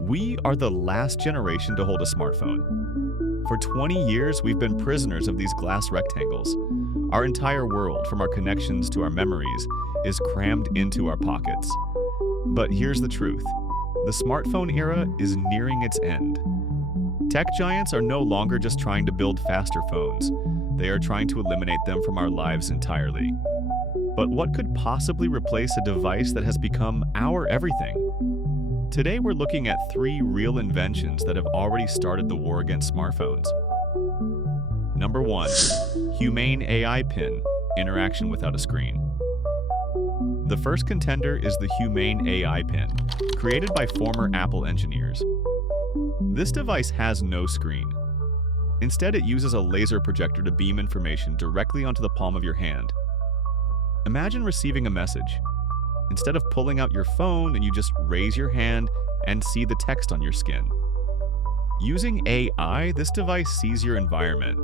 We are the last generation to hold a smartphone. For 20 years, we've been prisoners of these glass rectangles. Our entire world, from our connections to our memories, is crammed into our pockets. But here's the truth. The smartphone era is nearing its end. Tech giants are no longer just trying to build faster phones. They are trying to eliminate them from our lives entirely. But what could possibly replace a device that has become our everything? Today we're looking at 3 real inventions that have already started the war against smartphones. Number 1. Humane AI Pin, interaction without a screen. The first contender is the Humane AI Pin, created by former Apple engineers. This device has no screen. Instead, it uses a laser projector to beam information directly onto the palm of your hand. Imagine receiving a message. Instead of pulling out your phone, you just raise your hand and see the text on your skin. Using AI, this device sees your environment,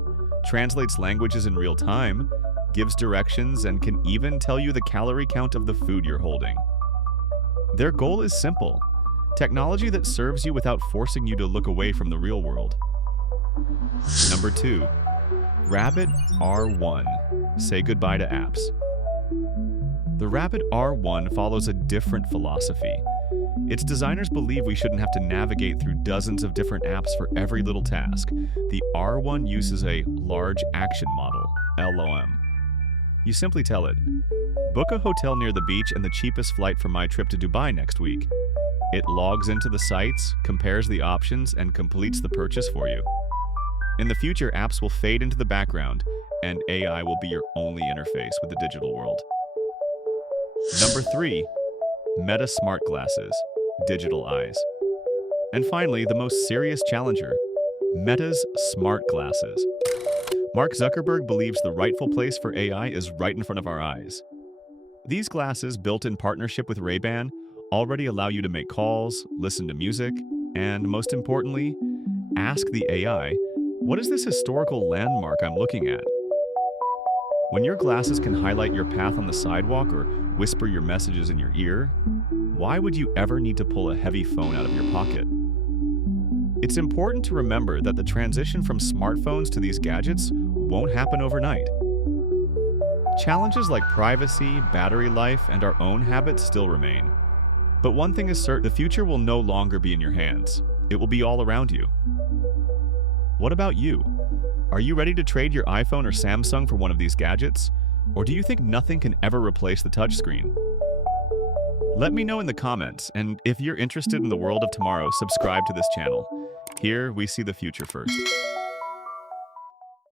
translates languages in real time, gives directions, and can even tell you the calorie count of the food you're holding. Their goal is simple: technology that serves you without forcing you to look away from the real world. Number 2. Rabbit R1. Say goodbye to apps. The Rabbit R1 follows a different philosophy. Its designers believe we shouldn't have to navigate through dozens of different apps for every little task. The R1 uses a large action model, LOM. You simply tell it, book a hotel near the beach and the cheapest flight for my trip to Dubai next week. It logs into the sites, compares the options, and completes the purchase for you. In the future, apps will fade into the background, and AI will be your only interface with the digital world. Number 3. Meta Smart Glasses, digital eyes. And finally, the most serious challenger, Meta's smart glasses. Mark Zuckerberg believes the rightful place for AI is right in front of our eyes. These glasses, built in partnership with Ray-Ban, already allow you to make calls, listen to music, and most importantly, ask the AI, what is this historical landmark I'm looking at? When your glasses can highlight your path on the sidewalk or whisper your messages in your ear, why would you ever need to pull a heavy phone out of your pocket? It's important to remember that the transition from smartphones to these gadgets won't happen overnight. Challenges like privacy, battery life, and our own habits still remain. But one thing is certain, the future will no longer be in your hands. It will be all around you. What about you? Are you ready to trade your iPhone or Samsung for one of these gadgets? Or do you think nothing can ever replace the touchscreen? Let me know in the comments, and if you're interested in the world of tomorrow, subscribe to this channel. Here, we see the future first.